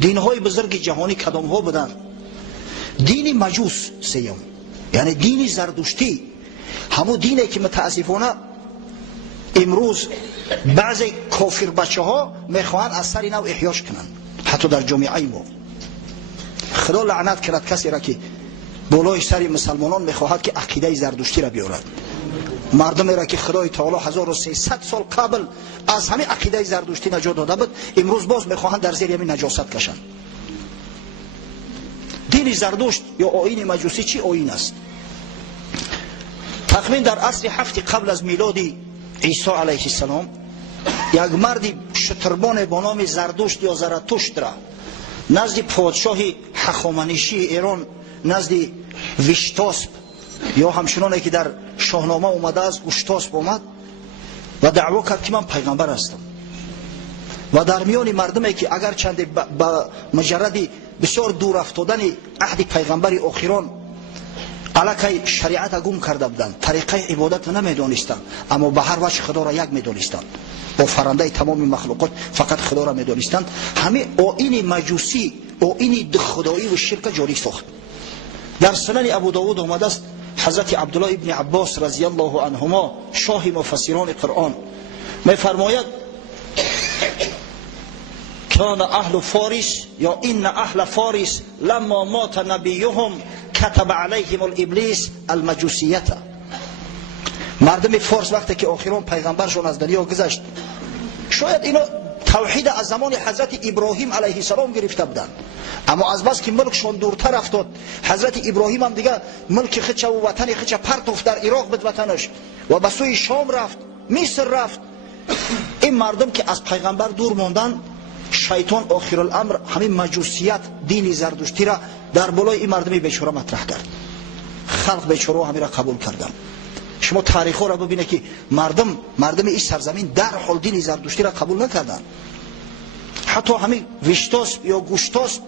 دینهای بزرگ جهانی کدام ها بودند؟ دین مجوس سیوم، یعنی دین زردشتی، همون دینی که متاسفانه امروز بعضی کافر بچه ها میخواهند از سر نو احیاش کنند، حتی در جامعه ما. خدا لعنت کرد کسی را که بالای سر مسلمانان میخواهد که عقیده زردشتی را بیارد. مردمی را که خدای تعالی 1300 سال قبل از همه عقیده زردشتی نجات داده بود، امروز باز میخواهند در زیر همین نجاست کشند. دین زردشت یا آیین مجوسی چی آیین است؟ تقریبا در عصر 7 قبل از میلاد عیسی علیه السلام یک مردی شتربان با نام زردشت یا زرتشت را نزد پادشاه هخامنشی ایران، نزد ویشتاسپ یا همچنانی که در شاهنامه اومده است گوشتاسپ اومد و دعوا کرد که من پیغمبر هستم. و در میان مردمی که اگر چند با مجرد بسیار دور افتادن عهد پیغمبر آخران علاقه شریعت گم کرده بودند، طریقه عبادت نمیدانستند، اما به هر وجه خدا را یک میدانستند، با فرنده تمام مخلوقات فقط خدا را میدانستند، همه آیین مجوسی، آیین خدایی و شرک جاری ساخت. در سنن ابو داود آمده است حضرت عبدالله ابن عباس رضی الله عنهما شاه مفسران قرآن میفرماید کان اهل فارس یا ان اهل فارس لما مات نبیهم كتب عليهم الابلیس المجوسیت. مردم فارس وقتی که آخران پیغمبرشون از دنیا گذشت، شاید اینا توحید از زمان حضرت ابراهیم علیه السلام گرفته بودند، اما از بس که ملکشون دورتر افتاد، حضرت ابراهیم هم دیگه ملک خودش و وطن خودش پرتوف در عراق بود وطنش و به سوی شام رفت، مصر رفت. این مردم که از پیغمبر دور موندن، شیطان آخر الامر همین مجوسیت دین زردشتی را در بالای این مردم بیچاره مطرح کرد. خلق بیچاره همین را قبول کردن. شما تاریخ ها را ببینید که مردم این سرزمین در حال دین زردشتی را قبول نکردند. حتی همین ویشتاسپ یا گوشتاسپ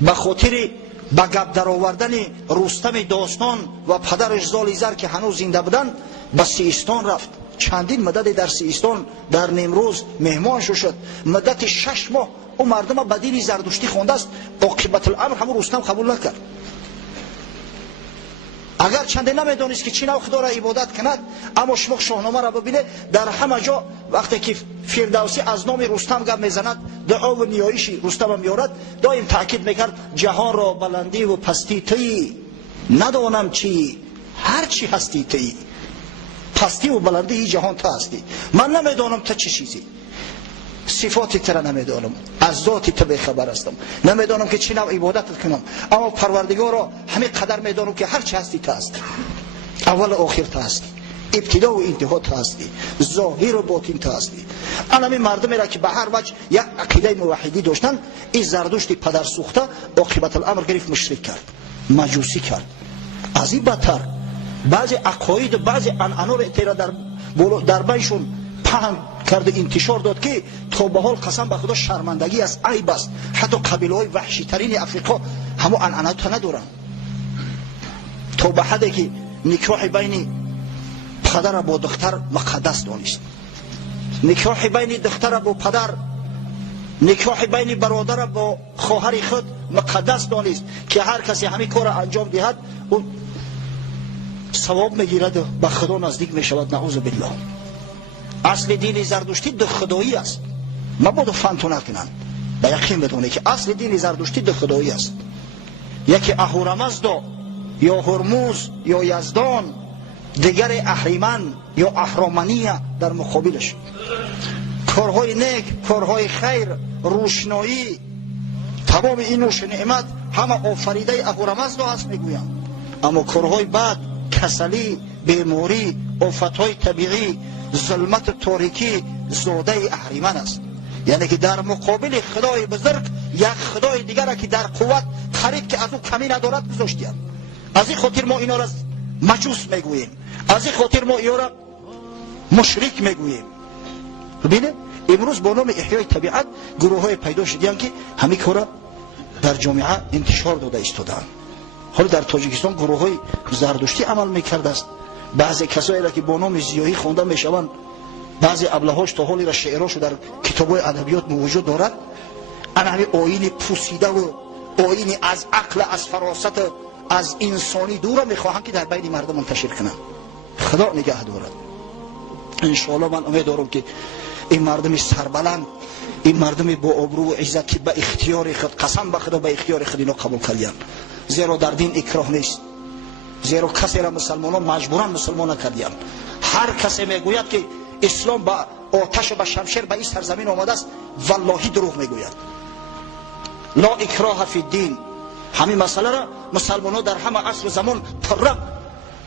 به خاطر به گپ در آوردن رستم داستان و پدرش زالیزر که هنوز زنده بودند به سیستان رفت. چندین مدت در سیستان در نیمروز مهمانش شد. مدت 6 ماه اون مردم به دین زردشتی خوانده است. عاقبت الامر همون رستم قبول نکرد. اگر چنده نمیدانست که چی نوع خدا را عبادت کند، اما شما شاهنامه را ببینه در همه جا وقتی که فردوسی از نام رستم گپ میزند، دعا و نیایش رستم هم میارد، دائم تاکید میکرد جهان را بلندی و پستی تویی، ندانم چی، هر چی هستی تویی، پستی و بلندی این جهان تو هستی، من نمیدانم تو چه چیزی، صفاتی تر نمیدانم، از ذاتی تو بخبر هستم، نمیدانم که چی نوع عبادت کنم، اما پروردگار را همین قدر میدانم که هر چی هستی تو هستی، اول و آخر تو هستی، ابتدا و انتها تو هستی، ظاهر و باطن تو هستی. الان مردمی را که به هر وجه یک عقیده موحدی داشتن، این زردشت پدر سوخته عاقبت الامر گرفت مشرک کرد، مجوسی کرد. از این بدتر بعضی عقاید و بعضی عنعنات را در بینشون پهن کرده انتشار داد که تا به حال قسم به خدا شرمندگی است، عیب است. حتی قبیله های وحشی ترین افریقا همو عنعنات ندارن، تا به حدی که نکاح بین پدر با دختر مقدس دانست، نکاح بین دختر با پدر، نکاح بین برادر با خواهر خود مقدس دانست که هر کسی همین کار انجام دهد اون ثواب میگیرد و به خدا نزدیک میشود. نعوذ بالله. اصل دین زردشتی دو خدایی است. مبادا فهمتو نکنند، به یقین بدونه که اصل دین زردشتی دو خدایی است. یکی اهورامزدا یا هرموز یا یزدان، دیگر اهریمن یا اهرامنیه در مقابلش. کارهای نیک، کارهای خیر، روشنایی، تمام این نوش نعمت همه آفریده اهورامزدا هست میگویم. اما کارهای بد، کسلی، بیماری، آفتهای طبیعی، ظلمت تاریکی زاده اهریمن است. یعنی که در مقابل خدای بزرگ یک خدای دیگر که در قوت خرید که از او کمی ندارد گذاشتیم. از این خاطر ما اینا را مجوس میگوییم، از این خاطر ما اینا را مشرک میگوییم. ببینه امروز با نام احیای طبیعت گروه های پیدا شدن که همین کارا در جامعه انتشار داده ایستادن. حالا در تاجیکستان گروه های زردشتی عمل میکرده است. بعضی کسایی را که با نام زیایی خونده میشوند، بعضی ابلهاش تا حالی را شعراشو در کتاب‌های ادبیات موجود دارد. انا همین آیین پوسیده و آیین از عقل، از فراست، از انسانی دور میخواهم که در بین مردم منتشر کنم. خدا نگه دارد. انشاءالله من امید دارم که این مردم سربلند، این مردم با آبرو و عزت که به اختیار خود، قسم به خدا به اختیار خود اینو قبول کردن، زیرا در دین اکراه نیست، زیرا کسی را مسلمانان مجبورا مسلمان نکردن. هر کسی میگوید که اسلام با آتش و با شمشیر به این سرزمین آمده است، والله دروغ میگوید. لا اکراه فی الدین، همین مسئله را مسلمانان در همه عصر و زمان پررق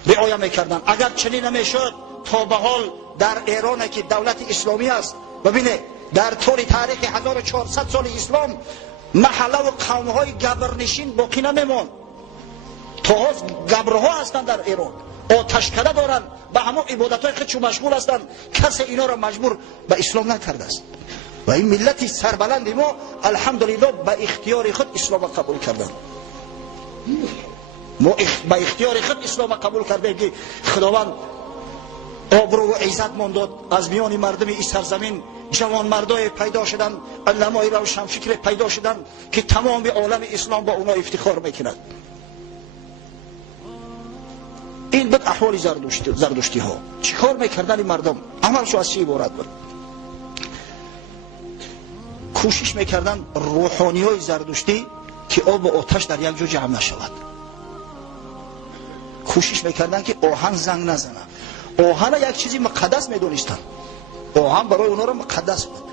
رعایت میکردن. اگر چنین نمیشد تا به حال در ایران که دولت اسلامی است، ببینه در طول تاریخ 1400 سال اسلام محله و قومهای گبرنشین باقی نمیمون. تا گبرها هستند در ایران، آتشکده دارن، به همه عبادتهای خودشون مشغول هستند. کسی اینا را مجبور به اسلام نکرده است. و این ملت سربلند ما الحمدلله به اختیار خود اسلام قبول کردن. ما به اختیار خود اسلام قبول کردیم که خداوند آبرو و عزت من داد. از میان مردم این سرزمین جوان مردای پیدا شدن، علمای روشنفکر پیدا شدن که تمام عالم اسلام با اونا افتخار میکند. این بود احوال زردشتی ها. چیکار میکردن این مردم؟ عملشو از چی عبارت بود؟ کوشش میکردن روحانی های زردشتی که آب و آتش در یک جا جمع نشود. کوشش میکردن که آهن زنگ نزنه. آهن یک چیزی مقدس میدونستن. آهن برای اونا را مقدس بود.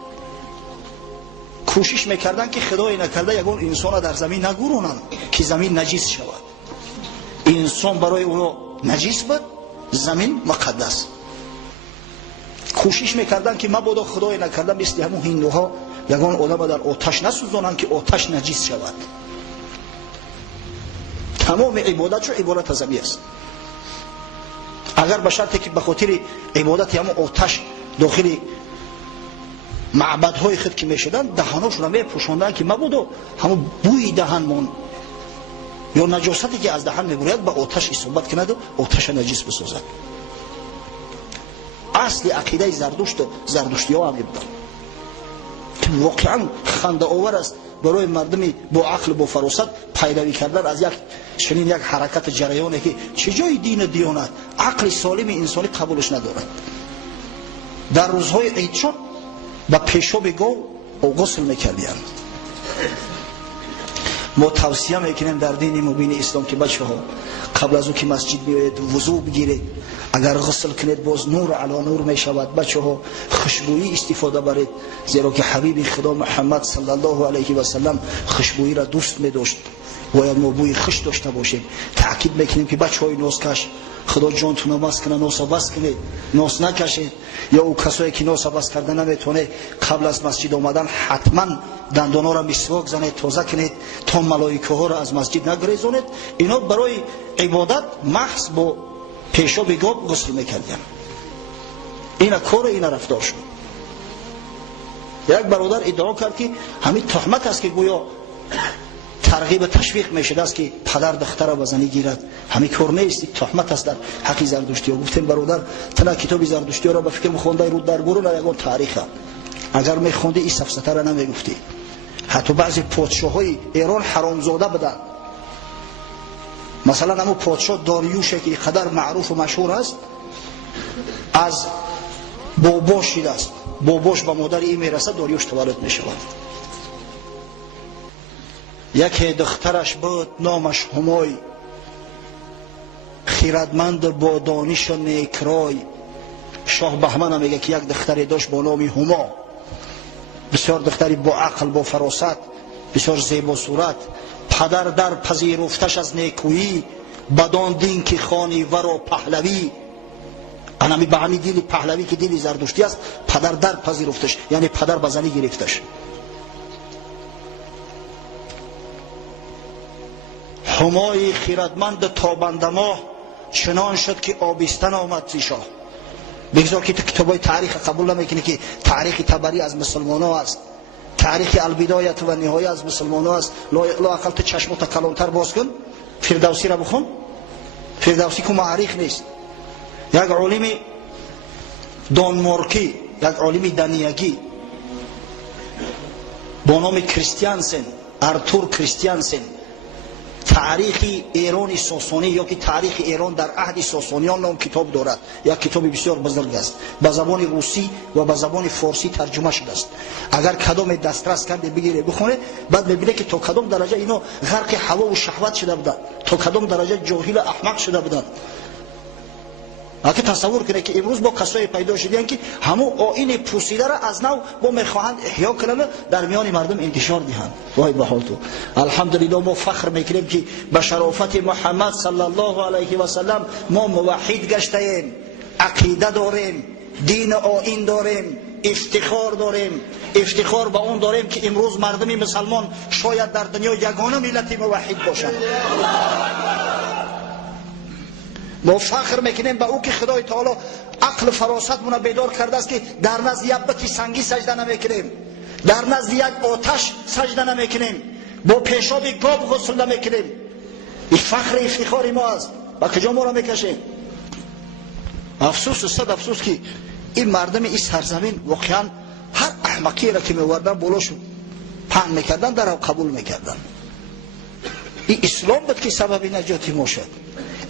کوشش میکردن که خدای نکرده یگون انسان در زمین نگورونن که زمین نجیس شود. انسان برای اونا نجیس بود، زمین مقدس. کوشش میکردن که مبادا خدای نکرده مثل همون هندوها یگان آدم در آتش نسوزانند که آتش نجیس شود. تمام عبادت عبادت زمین است. اگر به شرطی که به خاطر عبادت همون آتش داخل معبدهای خود که میشدن دهاناشون را میپوشاندن که مبادا همون بوی دهن مون یا نجاستی که از دهن میبرید به آتش اصابت کند و آتش نجیس بسازد. اصل عقیده زردشتی ها هم بودن که واقعا خنده آور است برای مردمی با عقل با فراست پیروی کردن از یک چنین یک حرکت جریانی که چه جای دین و دیانت عقل سالم انسانی قبولش ندارد. در روزهای عید شد با پیشاب گاو و غسل میکردند. ما توصیه میکنیم در دین مبین اسلام که بچه ها قبل از او که مسجد بیایید وضو بگیرید، اگر غسل کنید باز نور علی نور می شود. بچه ها خوشبویی استفاده برید، زیرا که حبیب خدا محمد صلی الله علیه و سلم خوشبویی را دوست می داشت. باید ما بوی خوش داشته باشیم. تاکید میکنیم که بچه های ناسکش خدا جانتون رو بس کنه، ناس بس کنید، ناس نکشید. یا او کسایی که ناس بس کرده نمیتونه قبل از مسجد آمدن حتما دندانا را مسواک زنید، تازه کنید تا ملائکه ها را از مسجد نگریزونید. اینا برای عبادت محض با پیشاب گاو غسل میکردن. اینا کار اینا رفتار شد. یک برادر ادعا کرد که همین تهمت است که گویا ترغیب تشویق میشد است که پدر دختر را بزنی گیرد. همین کار نیست، تهمت است در حق زردشتی ها. گفتیم برادر تنها کتاب زردشتی ها را به فکر مخونده رو در گروه یگان تاریخ اگر میخوندی این سفسطه را نمیگفتی. حتی بعضی پادشاه های ایران حرامزاده بودن. مثلا همون پادشاه داریوش که قدر معروف و مشهور است، از باباش شده است. باباش با مادر این میرسد، داریوش تولد میشود. یکی دخترش بود نامش همای، خیرتمند با دانش و نیکرای. شاه بهمن میگه که یک دختری داشت با نام هما، بسیار دختری با عقل با فراست، بسیار زیبا صورت. پدر در پذیرفتش از نیکویی، بدان دین که خانی ورا پهلوی. انمی به همین دیل پهلوی که دیل زردشتی است، پدر در پذیرفتش یعنی پدر بزنی گرفتش. همای خیرتمند تابنده ماه، چنان شد که آبستن آمد زی شاه. بگذار که کتابای تاریخ قبول نمیکنه که تاریخ تبری از مسلمان ها است، تاریخ البدایت و نهایه از مسلمان ها است. لا اقل تو چشمت کلانتر باز کن، فردوسی را بخون. فردوسی که معریخ نیست، یک عالم دانمارکی، یک عالم دنیگی با نام کریستیانسن، ارتور کریستیانسن، تاریخ ایران ساسانی یا که تاریخ ایران در عهد ساسانیان نام کتاب دارد. یک کتاب بسیار بزرگ است، به زبان روسی و به زبان فارسی ترجمه شده است. اگر کدام دسترس کرده بگیره بخونه، بعد ببینه که تا کدام درجه اینا غرق هوا و شهوت شده بودند، تا کدام درجه جاهل احمق شده بودند. اگه تصور کنه که امروز با کسایی پیدا شدن که همون آیین پوسیده را از نو با میخواهند احیا کنند، در میان مردم انتشار دهند. وای به حال تو. الحمدلله ما فخر میکنیم که به شرافت محمد صلی الله علیه و سلم ما موحد گشتیم، عقیده داریم، دین آیین داریم، افتخار داریم. افتخار به اون داریم که امروز مردم مسلمان شاید در دنیا یگانه ملت موحد باشند. ما فخر میکنیم به او که خدای تعالی عقل فراست مون بیدار کرده است که در نزد یک بت سنگی سجده نمیکنیم، در نزد یک آتش سجده نمیکنیم، با پیشاب گاو غسل نمیکنیم. این فخر افتخار ما است. با کجا ما را میکشیم؟ افسوس و صد افسوس که این مردم این سرزمین واقعا هر احمقی را که میوردن بالاشون پهن میکردن در قبول میکردن. این اسلام بود که سبب نجات ما شد.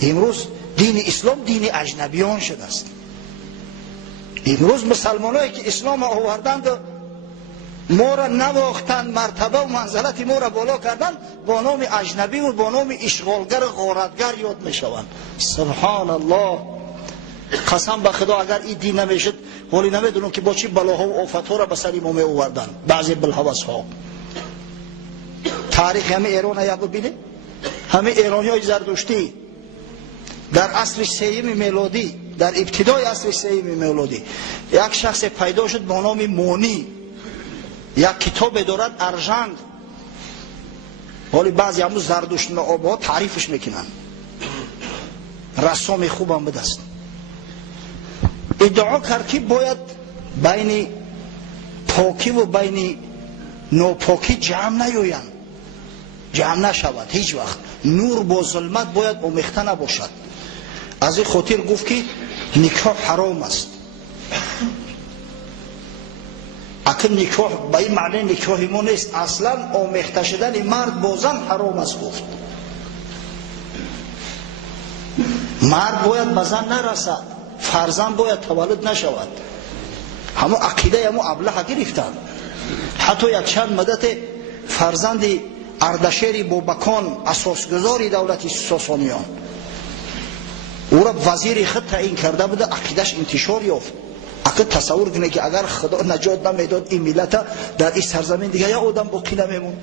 امروز دین اسلام دین اجنبیان شده است. امروز مسلمانایی که اسلام آوردند ما را نواختند، مرتبه و منزلت ما را بالا کردند، با نام اجنبی و با نام اشغالگر غارتگر یاد میشوند. سبحان الله. قسم به خدا اگر این دین نمیشد ولی نمیدونم که با چی بلاها و آفتها را به سر ما می آوردند بعضی بلحوث ها. تاریخ همه ایران یا ببینه، همه ایرانی های زردشتی در عصر سوم میلادی، در ابتدای عصر سوم میلادی یک شخص پیدا شد با نام مونی، یک کتاب دارد ارژنگ، ولی بعضی همون زردشتیان آبها تعریفش میکنن، رسام خوبم بدست. ادعا کرد که باید بین پاکی و بین ناپاکی جمع نیویند، جمع نشود هیچ وقت. نور با ظلمت باید آمیخته نباشد. از این خاطر گفت که نکاح حرام است. اگر نکاح به این معنی نکاح ما نیست، اصلا آمیخته شدن مرد با زن حرام است. گفت مرد باید به زن نرسد، فرزند باید تولد نشود. همه عقیده همه ابله گرفتن. حتی یک چند مدت فرزند اردشیر بابکان اساسگذاری دولت ساسانیان او را وزیر خود تعیین کرده بوده، عقیدش انتشار یافت. اگر تصور کنه که اگر خدا نجات نمیداد این ملت در این سرزمین دیگه یا آدم باقی نمیموند.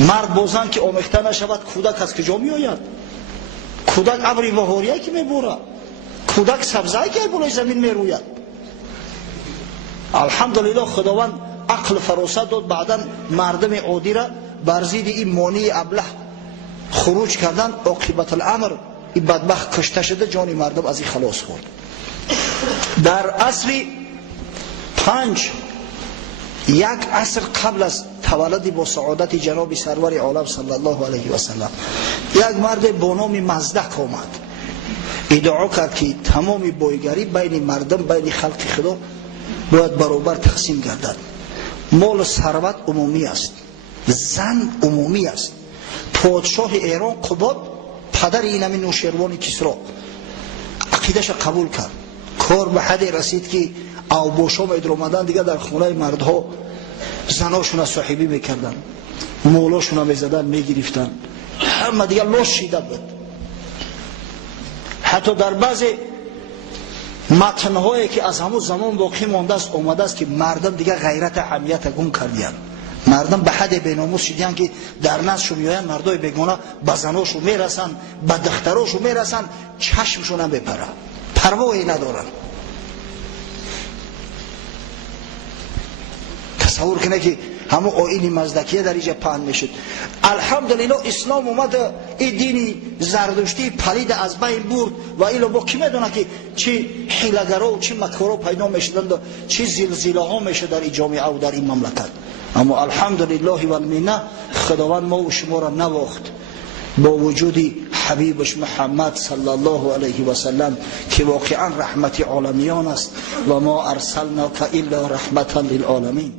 مرد با زن که آمیخته نشود کودک از کجا میآید؟ کودک ابری بهاریه که میبوره، کودک سبزه که بالای زمین میروید. الحمدلله خداوند عقل فراست داد، بعدا مردم عادی را بر ضد این مانی ابله خروج کردن. عاقبت الامر این بدبخت کشته شده، جان مردم از این خلاص خورد. در عصر 5 یک عصر قبل از تولد با سعادت جناب سرور عالم صلی الله علیه و سلم، یک مرد با نام مزدک آمد، ادعا کرد که تمام بایگری بین مردم، بین خلق خدا باید برابر تقسیم گردد. مال ثروت عمومی است، زن عمومی است. پادشاه ایران قباد پدر این همین نوشیروان کسرا عقیدش قبول کرد. کار به حد رسید که اوباشا میدر آمدن دیگه در خونه مردها زناشون صاحبی میکردن، مولاشون میزدن میگرفتن، همه دیگه لاش شیده بود. حتی در بعض متنهایی که از همون زمان باقی مانده است آمده است که مردم دیگه غیرت حمیت گم کردن. مردم به حد بیناموس شدن که در نزدشون میآیند مردای بیگانه به زناشون میرسن، به دختراشون میرسن، چشمشون هم بپره، پروایی ندارن. تصور کنه که همون آیین مزدکیه در اینجا پهن میشد. الحمدلله اسلام اومد این دینی زردشتی پلید از بین برد و ایلا با کی میدونه که چی حیله‌گرا و چی مکرها پیدا میشدند و چی زلزله ها میشه در این جامعه و در این مملکت. اما الحمدلله و المنه خداوند ما و شما را نواخت با وجود حبیبش محمد صلی الله علیه و سلم که واقعا رحمت عالمیان است. و ما ارسلناک الا رحمتا للعالمین.